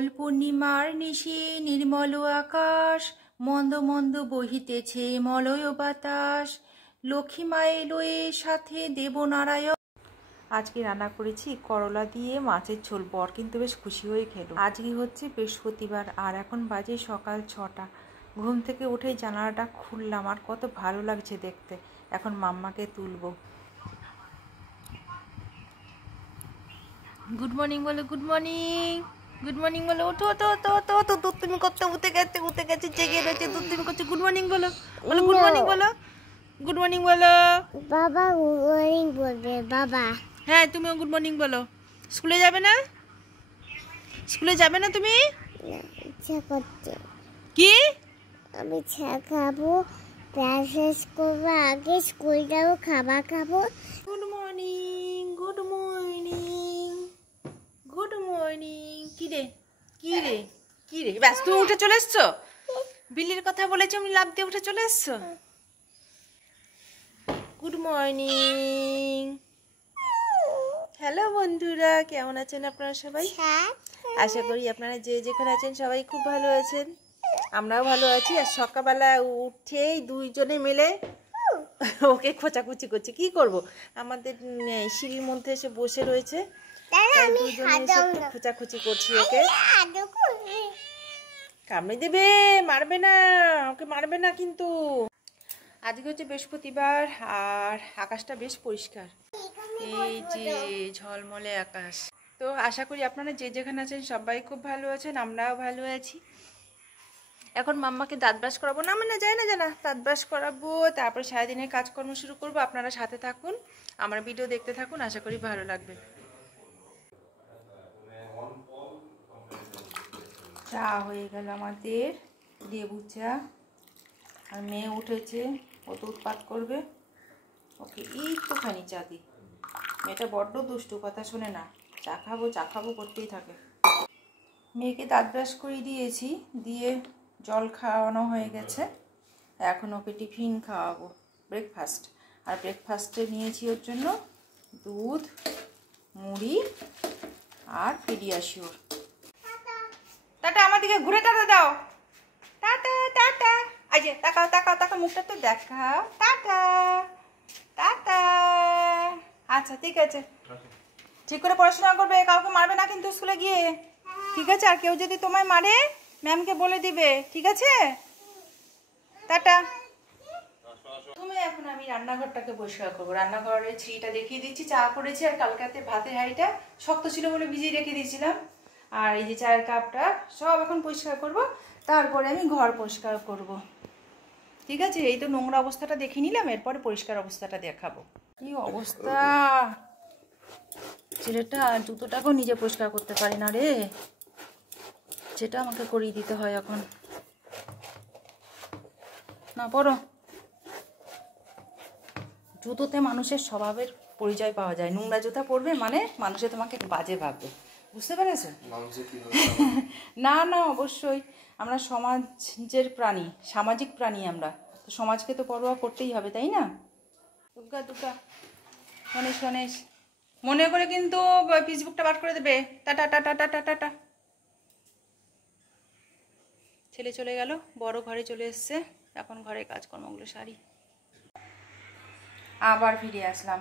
দোল পূর্ণিমার নিশি নির্মল আকাশ, মন্দ মন্দ বহিতেছে মলয় বাতাস। লক্ষ্মী মায়ে লয়ে সাথে দেবনারায়ণ। আজকে রান্না করেছি করলা দিয়ে মাছের ঝোল। বর কিন্তু বেশ খুশি হয়ে খেলো। আজকে হচ্ছে বৃহস্পতিবার আর এখন বাজে সকাল 6টা। ঘুম থেকে উঠেই জানালাটা খুললাম আর কত ভালো লাগছে দেখতে। এখন মাম্মাকে তুলবো। গুড মর্নিং বলো, গুড মর্নিং, গুড মর্নিং বলো। ওঠো ওঠো ওঠো ওঠো ওঠো, দুধ তুমি করতে উঠে গেছে জেগে রয়েছে। দুধ তুমি করছে। গুড মর্নিং বলো, বলো গুড মর্নিং বলো, গুড মর্নিং বলো। বাবা গুড মর্নিং বলবে বাবা। হ্যাঁ তুমিও গুড মর্নিং বলো। স্কুলে যাবে না? স্কুলে যাবে না তুমি? ইচ্ছা করছে। কি? আমি চা খাবো, ক্লাস শেষ করবো, আগে স্কুল যাবো, খাবার খাবো। Good morning, good morning, good morning. কি রে কি রে কি রে? ব্যাস তুমি উঠে চলে এসছো? বিল্লির কথা বলেছি আমি, লাফ দিয়ে উঠে চলে এসছো? Good morning. হ্যালো বন্ধুরা, কেমন আছেন আপনারা সবাই? আশা করি আপনারা যে যেখানে আছেন সবাই খুব ভালো আছেন। আমরাও ভালো আছি। আর সকালবেলা উঠেই দুইজনে মিলে ওকে খোঁচাখুচি করছে। কি করব, আমাদের সিঁড়ির মধ্যে এসে বসে রয়েছে, দুজনে এসে খোঁচাখুচি করছি ওকে। কামড়ে দেবে, মারবে না, ওকে মারবে না কিন্তু। আজকে হচ্ছে বৃহস্পতিবার আর আকাশটা বেশ পরিষ্কার, এই যে ঝলমলে আকাশ। তো আশা করি আপনারা যে যেখানে আছেন সবাই খুব ভালো আছেন, আমরাও ভালো আছি। এখন মাম্মাকে দাঁত ব্রাশ করাবো, না মানে যায় না জানা, দাঁত ব্রাশ করাবো, তারপরে সারাদিনের কাজকর্ম শুরু করবো। আপনারা সাথে থাকুন, আমার ভিডিও দেখতে থাকুন, আশা করি ভালো লাগবে। চা হয়ে গেল আমাদের, লেবু চা। আর মেয়ে উঠেছে, ও তো উৎপাত করবে, ওকে একটুখানি চা দিই। মেয়েটা বড্ড দুষ্টু, কথা শোনে না, চা খাবো করতেই থাকে। মেয়েকে দাঁত ব্রাশ করিয়ে দিয়েছি, দিয়ে জল খাওয়ানো হয়ে গেছে। এখন ওকে টিফিন খাওয়াবো, ব্রেকফাস্ট। আর ব্রেকফাস্টে নিয়েছি ওর জন্য দুধ, মুড়ি আর পিডিয়াশিওর। টাটা, আমার দিকে ঘুরে টাটা দাও। টাটা টাটা, এই যে তাকাও তাকাও তাকাও, মুখটা তো দেখাও। Tata tata. আচ্ছা ঠিক আছে, ঠিক করে পড়াশোনা করবে, কাউকে মারবে না কিন্তু স্কুলে গিয়ে, ঠিক আছে? আর কেউ যদি তোমায় মারে ম্যামকে বলে দিবে, ঠিক আছে? টাটা। তুমি এখন আমি রান্নাঘরটাকে পরিষ্কার করবো। রান্নাঘরের ছিটা দেখিয়ে দিচ্ছি। চা করেছি আর কালকাতে ভাতের হাঁড়িটা শক্ত ছিল বলে ভিজিয়ে রেখে দিয়েছিলাম। আর এই যে চায়ের কাপটা সব এখন পরিষ্কার করব, তারপরে আমি ঘর পরিষ্কার করব, ঠিক আছে? এই তো নোংরা অবস্থাটা দেখে নিলাম, এরপরে পরিষ্কার অবস্থাটা দেখাবো। কি অবস্থা, ছেলেটা জুতোটাকেও নিজে পরিষ্কার করতে পারি না রে, সেটা আমাকে করিয়ে দিতে হয় এখন। না পড়ো, জুতোতে মানুষের স্বভাবের পরিচয় পাওয়া যায়। নোংরা জুতা পরবে মানে মানুষে তোমাকে বাজে ভাববে, বুঝতে পেরেছো? না না, অবশ্যই আমরা সমাজের প্রাণী, সামাজিক প্রাণী আমরা, তো সমাজকে তো পরোয়া করতেই হবে, তাই না? দুর্গা দুর্গা, গণেশ গণেশ, মনে করে কিন্তু ফেসবুকটা বার করে দেবে। Tata tata tata tata. ছেলে চলে গেল, বড় ঘরে চলে এসছে, এখন ঘরে কাজকর্মগুলো সারি। আবার ফিরে আসলাম।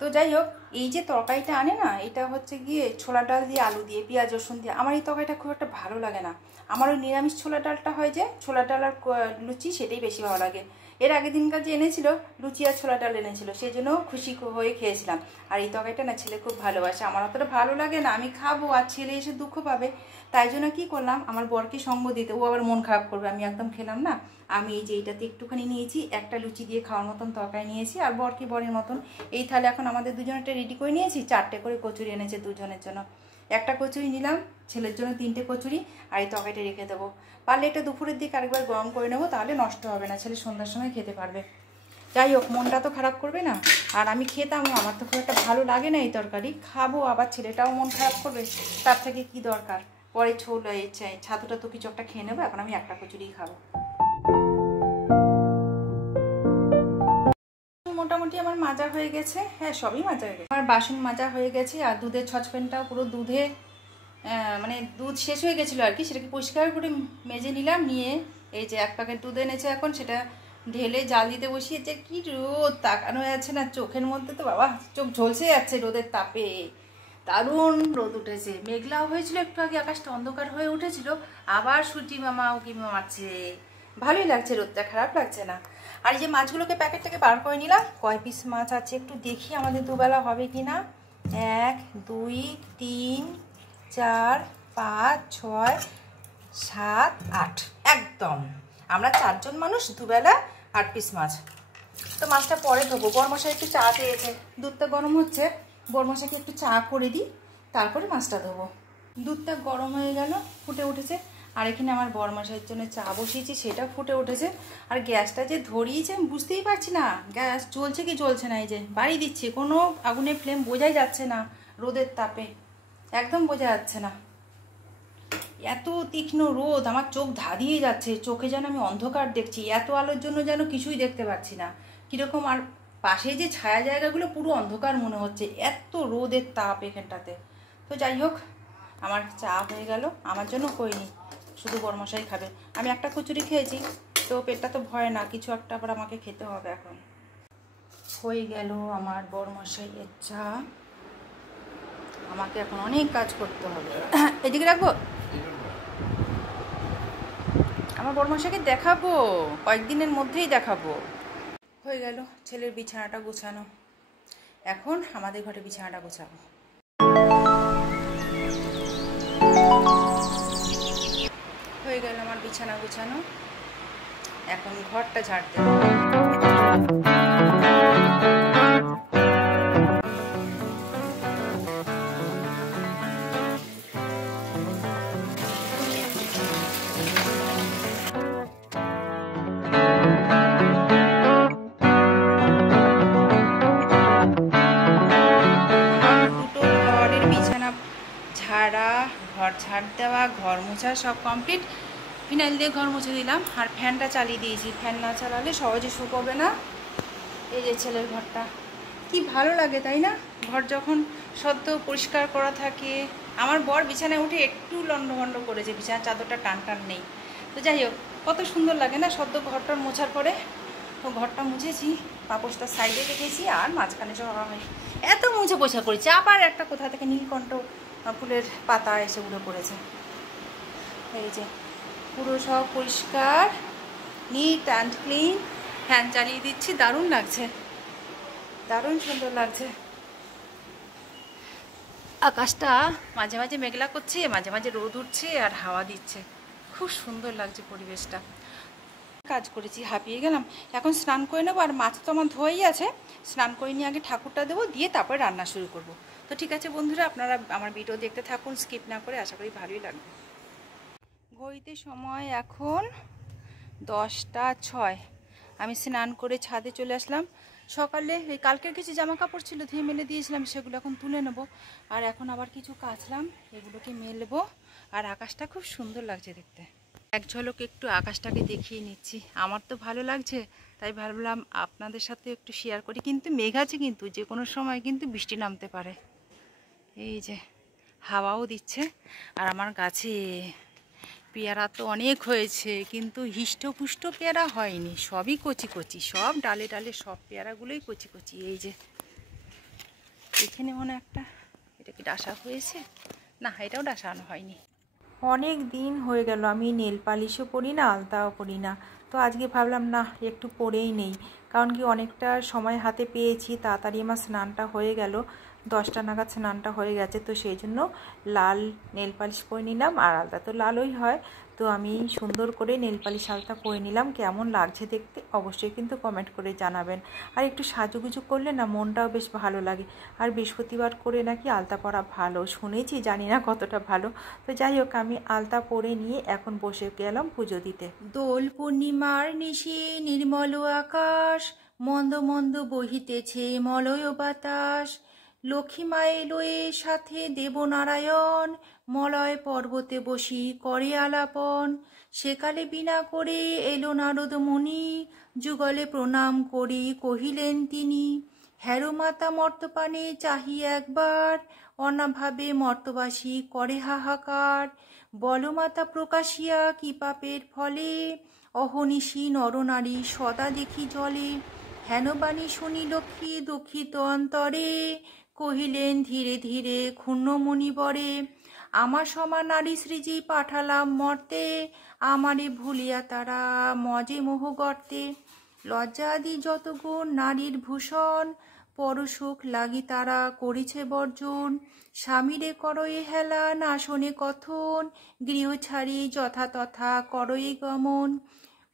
তো যাই হোক, এই যে তরকারিটা আনে না, এটা হচ্ছে গিয়ে ছোলা ডাল দিয়ে আলু দিয়ে পেঁয়াজ রসুন দিয়ে। আমার এই তরকারিটা খুব একটা ভালো লাগে না। আমার ওই নিরামিষ ছোলা ডালটা হয় যে ছোলা ডাল আর লুচি, সেটাই বেশি ভালো লাগে। এর আগের দিনকার যে এনেছিল লুচি আর ছোলা ডাল এনেছিল, সেই জন্য খুশি হয়ে খেয়েছিলাম। আর এই তরকারিটা না ছেলে খুব ভালোবাসে, আমার অতটা ভালো লাগে না, আমি খাবো আর ছেলে এসে দুঃখ পাবে। তাই জন্য কী করলাম, আমার বরকে সঙ্গ দিতে, ও আবার মন খারাপ করবে আমি একদম খেলাম না। আমি এই যে এইটাতে একটুখানি নিয়েছি, একটা লুচি দিয়ে খাওয়ার মতন তরকারি নিয়েছি, আর বরকে বরের মতন। এই তাহলে এখন আমাদের দুজনেরটা রেডি করে নিয়েছি। 4টে করে কচুরি এনেছে দুজনের জন্য, একটা কচুরি নিলাম, ছেলের জন্য 3টে কচুরি, আর এই তরকারিটা রেখে দেবো। পারলে এটা দুপুরের দিকে আরেকবার গরম করে নেবো, তাহলে নষ্ট হবে না, ছেলে সন্ধ্যার সময় খেতে পারবে। যাই হোক, মনটা তো খারাপ করবে না। আর আমি খেতাম, আমার তো খুব একটা ভালো লাগে না এই তরকারি, খাবো আবার ছেলেটাও মন খারাপ করবে, তার থেকে কি দরকার। পরে ছাতুটা তো কিছু একটা খেয়ে নেবো, এখন আমি একটা কচুরিই খাবো। মোটামুটি আমার মাজা হয়ে গেছে, হ্যাঁ সবই মাজা হয়ে গেছে। আমার বাসন মাজা হয়ে গেছে, আর দুধের সসপ্যানটাও পুরো দুধে মানে দুধ শেষ হয়ে গেছিলো আর কি, সেটাকে পরিষ্কার করে মেজে নিলাম, নিয়ে এই যে 1 প্যাকেট দুধ এনেছে, এখন সেটা ঢেলে জাল দিতে বসিয়েছে। কি রোদ, তাকানো যাচ্ছে না, চোখের মধ্যে তো বাবা চোখ ঝলসে যাচ্ছে রোদের তাপে। দারুণ রোদ উঠেছে, মেঘলাও হয়েছিল একটু আগে, আকাশটা অন্ধকার হয়ে উঠেছিল, আবার সূর্যি মামা উকি মারছে। ভালোই লাগছে রোদটা, খারাপ লাগছে না। আর এই যে মাছগুলোকে প্যাকেট থেকে বার করে নিলাম, কয় পিস মাছ আছে একটু দেখি আমাদের দুবেলা হবে কি না। 1 2 3 4 5 6 7 8, একদম আমরা 4 জন মানুষ, দুবেলা 8 পিস মাছ। তো মাছটা পরে ধোবো। বরমশাই একটু চা চেয়েছে, দুধটা গরম হচ্ছে, বরমশাইকে একটু চা করে দিই, তারপরে মাছটা ধোবো। দুধটা গরম হয়ে গেল, ফুটে উঠেছে, আর এখানে আমার বরমশাইয়ের জন্য চা বসিয়েছি, সেটা ফুটে উঠেছে। আর গ্যাসটা যে ধরিয়েছে আমি বুঝতেই পারছি না গ্যাস জ্বলছে কি জ্বলছে না। এই যে বাড়ি দিচ্ছি, কোনো আগুনের ফ্লেম বোঝাই যাচ্ছে না রোদের তাপে, একদম বোঝা যাচ্ছে না। এত তীক্ষ্ণ রোদ, আমার চোখ ধাঁধিয়ে যাচ্ছে, চোখে যেন আমি অন্ধকার দেখছি, এত আলোর জন্য যেন কিছুই দেখতে পাচ্ছি না কীরকম। আর পাশে যে ছায়া জায়গাগুলো পুরো অন্ধকার মনে হচ্ছে, এত রোদের তাপ এখানটাতে। তো যাই হোক, আমার চা হয়ে গেল, আমার জন্য করিনি, শুধু বরমশাই খাবে। আমি একটা কচুরি খেয়েছি, তো পেটটা তো ভয় না, কিছু একটা আবার আমাকে খেতে হবে। এখন হয়ে গেল আমার বরমশাইয়ের চা, আমাকে এখন অনেক কাজ করতে হবে। এদিকে রাখবো, আমার বরমশাইকে দেখাবো, কয়েকদিনের মধ্যেই দেখাবো। হয়ে গেল ছেলের বিছানাটা গোছানো, এখন আমাদের ঘরে বিছানাটা গোছাবো। হয়ে গেল আমার বিছানা গোছানো, এখন ঘরটা ঝাড় দেবো। ঝাড়া, ঘর ঝাড় দেওয়া, ঘর মোছা সব কমপ্লিট। ফিনাইল দিয়ে ঘর মুছে দিলাম, আর ফ্যানটা চালিয়ে দিয়েছি, ফ্যান না চালালে সহজে শুকোবে না। এই যে ছেলের ঘরটা, কি ভালো লাগে তাই না, ঘর যখন সদ্য পরিষ্কার করা থাকে। আমার বর বিছানায় উঠে একটু লন্ডভন্ড করেছে, বিছানার চাদরটা টান টান নেই। তো যাই হোক, কত সুন্দর লাগে না সদ্য ঘরটা মোছার পরে। তো ঘরটা মুছেছি, পাপোশটা সাইডে রেখেছি, আর মাঝখানে সরা হয়। এত মুছে পোছা করেছি, আবার একটা কোথা থেকে নীলকণ্ঠ ফুলের পাতা এসে উড়ে পড়েছে। এই যে পুরো সব পরিষ্কার, নিট অ্যান্ড ক্লিন। ফ্যান চালিয়ে দিচ্ছি, দারুণ লাগছে, দারুণ সুন্দর লাগছে। আকাশটা মাঝে মাঝে মেঘলা করছে, মাঝে মাঝে রোদ উঠছে আর হাওয়া দিচ্ছে, খুব সুন্দর লাগছে পরিবেশটা। কাজ করেছি, হাঁপিয়ে গেলাম, এখন স্নান করে নেবো। আর মাছ তো আমার ধোয়াই আছে, স্নান করে নিয়ে আগে ঠাকুরটা দেবো, দিয়ে তারপরে রান্না শুরু করব। তো ঠিক আছে বন্ধুরা, আপনারা আমার ভিডিও দেখতে থাকুন, স্কিপ না করে, আশা করি ভালোই লাগবে। ঘড়িতে সময় এখন 10টা 6। আমি স্নান করে ছাদে চলে আসলাম। সকালে এই কালকের কিছু জামা কাপড় ছিল, ধুয়ে মেলে দিয়েছিলাম, সেগুলো এখন তুলে নেব। আর এখন আবার কিছু কাচলাম, এগুলোকে মেলবো। আর আকাশটা খুব সুন্দর লাগছে দেখতে, এক ঝলক একটু আকাশটাকে দেখিয়ে নিচ্ছি। আমার তো ভালো লাগছে, তাই ভাবলাম আপনাদের সাথে একটু শেয়ার করি। কিন্তু মেঘ আছে, কিন্তু যে কোনো সময় কিন্তু বৃষ্টি নামতে পারে। এই যে হাওয়াও দিচ্ছে। আর আমার গাছে পেয়ারা তো অনেক হয়েছে, কিন্তু হিষ্টপুষ্ট পেয়ারা হয়নি, সবই কচি কচি, সব ডালে ডালে সব পেয়ারাগুলোই কচি কচি। এই যে এখানে মনে একটা, এটা কি ডাসা হয়েছে? না, এটাও ডাসানো হয়নি। অনেক দিন হয়ে গেল আমি নেল পালিশও পরি না, আলতাও পরি না। তো আজকে ভাবলাম না, একটু পরেই নেই, কারণ কি অনেকটা সময় হাতে পেয়েছি, তাড়াতাড়ি আমার স্নানটা হয়ে গেল, 10টা নাগাদ স্নানটা হয়ে গেছে। তো সেই জন্য লাল নেল পালিশ পরে নিলাম, আর আলতা তো লালই হয়। তো আমি সুন্দর করে নেল পালিশ আলতা পরে নিলাম। কেমন লাগছে দেখতে অবশ্যই কিন্তু কমেন্ট করে জানাবেন। আর একটু সাজুগুজু করলে না মনটাও বেশ ভালো লাগে। আর বৃহস্পতিবার করে নাকি আলতা পরা ভালো শুনেছি, জানি না কতটা ভালো। তো যাই হোক, আমি আলতা পরে নিয়ে এখন বসে গেলাম পুজো দিতে। দোল পূর্ণিমার নিশি নির্মল আকাশ, মন্দ মন্দ বহিতেছে মলয় বাতাস। লক্ষ্মী মায়ে লয়ে সাথে দেবনারায়ণ, মলয় পর্বতে বসি করে আলাপন। সেকালে বিনা করে এলো নারদ মুনি, যুগলে প্রণাম করি কহিলেন তিনি, হ্যারো মাতা মর্তপানে চাহি একবার, অনাভাবে মর্তবাসী করে হাহাকার। বলমাতা প্রকাশিয়া কি পাপের ফলে, অহনিশি নরনারী সদা দেখি জলে। হেনবাণী শুনি লক্ষ্মী দুঃখিত অন্তরে, কহিলেন ধীরে ধীরে ক্ষুণ্ণ মণিবরে। আমার সমান নারী সৃজি পাঠালাম মর্তে, আমারে ভুলিয়া তারা মজে মোহ গর্তে। লজ্জাদি যত গুণ নারীর ভূষণ, পরসুখ লাগি তারা করিছে বর্জন। স্বামীরে করয়ে হেলা না শোনে কথন, গৃহ ছাড়ি যথা তথা করয়ে গমন।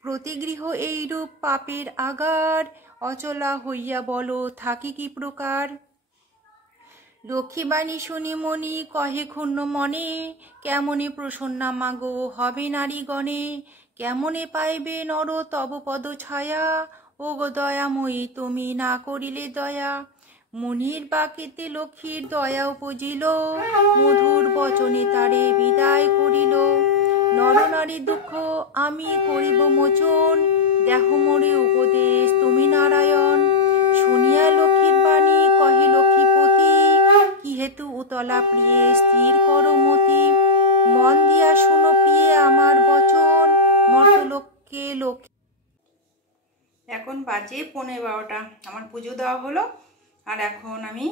প্রতিগৃহ এইরূপ পাপের আগার, অচলা হইয়া বলো থাকি কি প্রকার। লক্ষ্মীবাণী শুনি মণি কহে ক্ষুণ্ণ মনে, কেমনে প্রসন্না মাগো হবে নারীগণে। কেমনে পাইবে নর তব পদ ছায়া, ও গো দয়াময়ী তুমি না করিলে দয়া। মুনির বাক্যেতে লক্ষ্মীর দয়া উপজিল, মধুর বচনে তারে বিদায় করিল। নরনারী দুঃখ আমি করিব মোচন, দেহ মোরে উপদেশ তুমি নারায়ণ। শুনিয়া লক্ষ্মীর বাণী কহে লক্ষ্মীপতি, কি হেতু উতলা প্রিয়ে স্থির করো মতি। মন দিয়া শুনো প্রিয়ে আমার বচন, মর্তলোকে লক্ষ্মী। এখন বাজে 11:15, আমার পুজো দেওয়া হলো। আর এখন আমি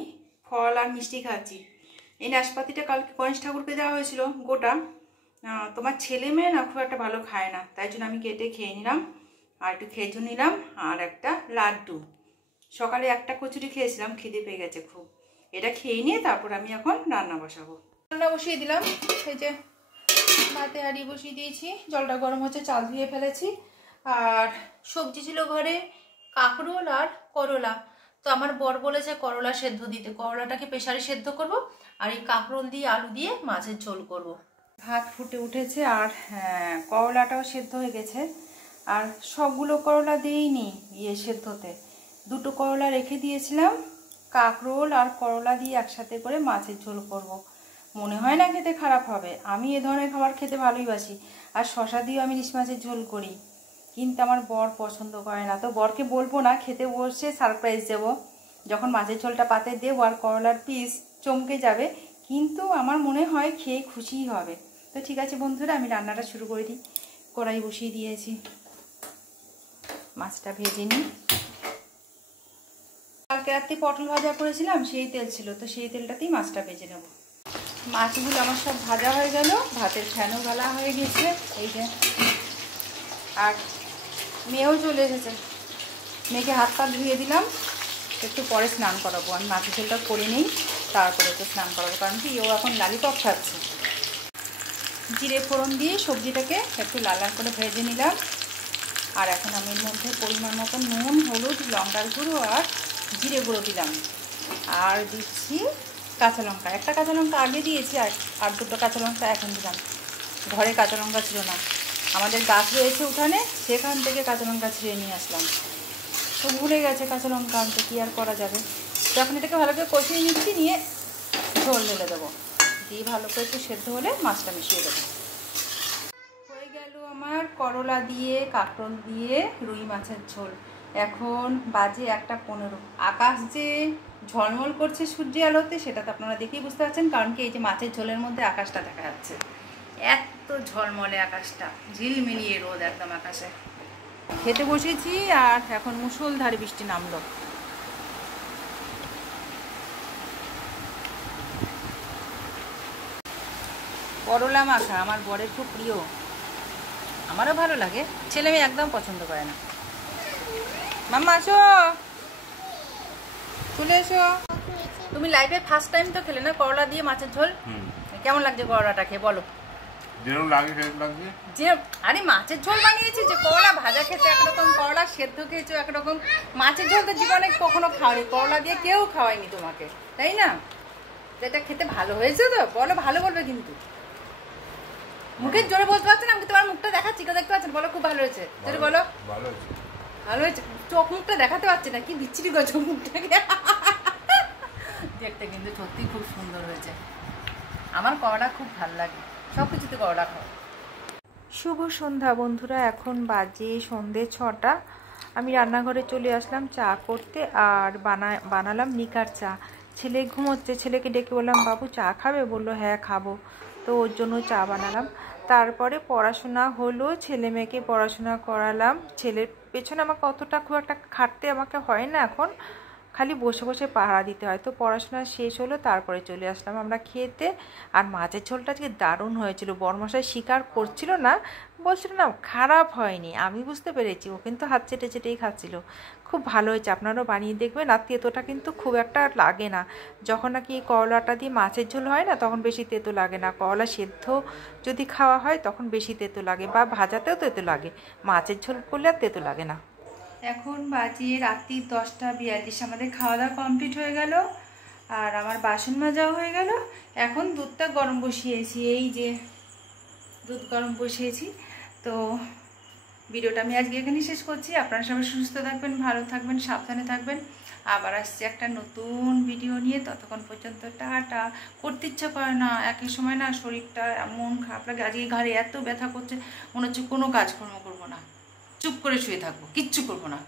ফল আর মিষ্টি খাচ্ছি। এই নাশপাতিটা কালকে গণেশ ঠাকুরকে দেওয়া হয়েছিল গোটা। তোমার ছেলে মেয়ে না খুব একটা ভালো খায় না, তাই জন্য আমি কেটে খেয়ে নিলাম। আর একটু খেজুর নিলাম আর একটা লাড্ডু। সকালে একটা কচুরি খেয়েছিলাম, খিদে পেয়ে গেছে খুব। এটা খেয়ে নিয়ে তারপর আমি এখন রান্না বসাবো। রান্না বসিয়ে দিলাম, এই যে ভাতে হাঁড়ি বসিয়ে দিয়েছি, জলটা গরম হচ্ছে, চাল ধুয়ে ফেলেছি। আর সবজি ছিল ঘরে কাঁকরোল আর করলা। তো আমার বর বলেছে করলা সেদ্ধ দিতে, করলাটাকে প্রেসারে সেদ্ধ করব আর এই কাঁকরোল দিয়ে আলু দিয়ে মাছের ঝোল করব। ভাত ফুটে উঠেছে আর করলাটাও সেদ্ধ হয়ে গেছে। আর সবগুলো করলা দিইনি সেদ্ধতে, দুটো করলা রেখে দিয়েছিলাম। কাঁকরোল আর করলা দিয়ে একসাথে করে মাছের ঝোল করব। মনে হয় না খেতে খারাপ হবে, আমি এ ধরনের খাবার খেতে ভালোইবাসি। আর শশা দিয়েও আমি ইলিশ মাছের ঝোল করি, কিন্তু আমার বর পছন্দ করে না। তো বরকে বলবো না, খেতে বসে সারপ্রাইজ দেবো। যখন মাছের ঝোলটা পাতে দেবো আর করলার পিস চমকে যাবে, কিন্তু আমার মনে হয় খেয়ে খুশিই হবে। তো ঠিক আছে বন্ধুরা, আমি রান্নাটা শুরু করে দিই। কড়াই বসিয়ে দিয়েছি, মাছটা ভেজে নিই। কালকে রাত্রে পটল ভাজা করেছিলাম, সেই তেল ছিল, তো সেই তেলটাতেই মাছটা ভেজে নেব। মাছগুলো আমার সব ভাজা হয়ে গেল, ভাতের ফ্যানও গলা হয়ে গেছে এই যে। আর মেয়েও চলে এসেছে, মেয়েকে হাত পা ধুয়ে দিলাম, একটু পরে স্নান করাবো। আমি মাছের ঝোলটা করে নিই, তারপরে তো স্নান করাবো, কারণ কি ও এখন লালিপপ খাচ্ছে। জিরে ফোড়ন দিয়ে সবজিটাকে একটু লাল লাল করে ভেজে নিলাম। আর এখন আমি এর মধ্যে পরিমাণ মতো নুন, হলুদ, লঙ্কার গুঁড়ো আর জিরে গুঁড়ো দিলাম। আর দিচ্ছি কাঁচা লঙ্কা, একটা কাঁচা লঙ্কা আগে দিয়েছি, আর দুটো কাঁচা লঙ্কা এখন দিলাম। ঘরে কাঁচা লঙ্কা ছিল না, আমাদের গাছ রয়েছে উঠানে, সেখান থেকে কাঁচা লঙ্কা ছিঁড়ে নিয়ে আসলাম। তো ভুলে গেছে কাঁচা লঙ্কা আনতে, কী আর করা যাবে। যখন এটাকে ভালো করে কষিয়ে নিচ্ছি, নিয়ে ঝোল ঢেলে দেবো, দিয়ে ভালো করে একটু সেদ্ধ হলে মাছটা মিশিয়ে দেবো। হয়ে গেল আমার করলা দিয়ে কাঁকরোল দিয়ে রুই মাছের ঝোল। এখন বাজে 1:15। আকাশ যে ঝলমল করছে সূর্যের আলোতে, সেটা তো আপনারা দেখেই বুঝতে পারছেন, কারণ কি এই যে মাছের ঝোলের মধ্যে আকাশটা দেখা যাচ্ছে, এত ঝলমলে আকাশটা, ঝিলমিলিয়ে রোদ একদম আকাশে। খেতে বসেছি আর এখন মুষলধারে বৃষ্টি নামলো। করলা মাখা আমার বরের খুব প্রিয়, আমারও ভালো লাগে, ছেলে মেয়ে একদম পছন্দ করে না। মাম্মা আসো, চলে এসো। তুমি লাইফে ফার্স্ট টাইম তো খেলে না করলা দিয়ে মাছের ঝোল? কেমন লাগছে করলাটা খেয়ে বলো? যেরকম লাগে সেরকম লাগছে। যে আরে মাছের ঝোল বানিয়েছি, যে করলা ভাজা খেতে একরকম, করলা সেদ্ধ খেয়েছো একরকম, মাছের ঝোল তো জীবনে কখনো খাওয়ানি, করলা দিয়ে কেউ খাওয়ায়নি তোমাকে, তাই না? যেটা খেতে ভালো হয়েছে তো বলো, ভালো বলবে কিন্তু। মুখের জোরে বলতে পারছো না, আমি তোমার মুখটা দেখাচ্ছি, কেউ দেখতে পাচ্ছেন? বলো খুব ভালো হয়েছে, জোরে বলো ভালো হয়েছে। ভালো হয়েছে, চোখ মুখটা দেখাতে পারছে না, কি বিচ্ছিরি গো চোখ মুখটাকে। দেখতে কিন্তু সত্যি খুব সুন্দর হয়েছে, আমার করলা খুব ভালো লাগে, সব কিছুতে করলা খাও। শুভ সন্ধ্যা বন্ধুরা, এখন বাজে সন্ধ্যে 6টা। আমি রান্নাঘরে চলে আসলাম চা করতে, আর বানালাম নিকার চা। ছেলে ঘুমোচ্ছে, ছেলেকে ডেকে বললাম বাবু চা খাবে, বললো হ্যাঁ খাবো। তো ওর জন্য চা বানালাম। তারপরে পড়াশোনা হলো, ছেলে মেয়েকে পড়াশোনা করালাম। ছেলের পেছনে আমাকে অতটা খুব একটা খাটতে আমাকে হয় না এখন, খালি বসে বসে পাহারা দিতে হয়। তো পড়াশোনা শেষ হলো, তারপরে চলে আসলাম আমরা খেতে। আর মাছের ঝোলটা আজকে দারুণ হয়েছিল। বড়মশাই স্বীকার করছিল না, বলছিল না খারাপ হয়নি, আমি বুঝতে পেরেছি, ও কিন্তু হাত চেটে চেটেই খাচ্ছিল। খুব ভালো হয়েছে, আপনারাও বানিয়ে দেখবেন। আর তেতোটা কিন্তু খুব একটা লাগে না। যখন নাকি করলাটা দিয়ে মাছের ঝোল হয় না, তখন বেশি তেতো লাগে না। করলা সেদ্ধ যদি খাওয়া হয় তখন বেশি তেতো লাগে, বা ভাজাতেও তেতো লাগে। মাছের ঝোল করলে আর তেতো লাগে না। এখন বাজে রাত্রি 10টা 42। আমাদের খাওয়া দাওয়া কমপ্লিট হয়ে গেল, আর আমার বাসন মাজাও হয়ে গেল। এখন দুধটা গরম বসিয়েছি, এই যে দুধ গরম বসিয়েছি। তো ভিডিওটা আমি আজকে এখানেই শেষ করছি। আপনারা সবাই সুস্থ থাকবেন, ভালো থাকবেন, সাবধানে থাকবেন। আবার আসছে একটা নতুন ভিডিও নিয়ে। ততক্ষণ পর্যন্ত টাটা। করতে ইচ্ছা করে না, একই সময় না শরীরটা এমন খারাপ লাগে। আজকে ঘাড়ে এত ব্যথা করছে, মনে হচ্ছে কোনো কাজকর্ম করবো না, চুপ করে শুয়ে থাকবো, কিচ্ছু করবো না।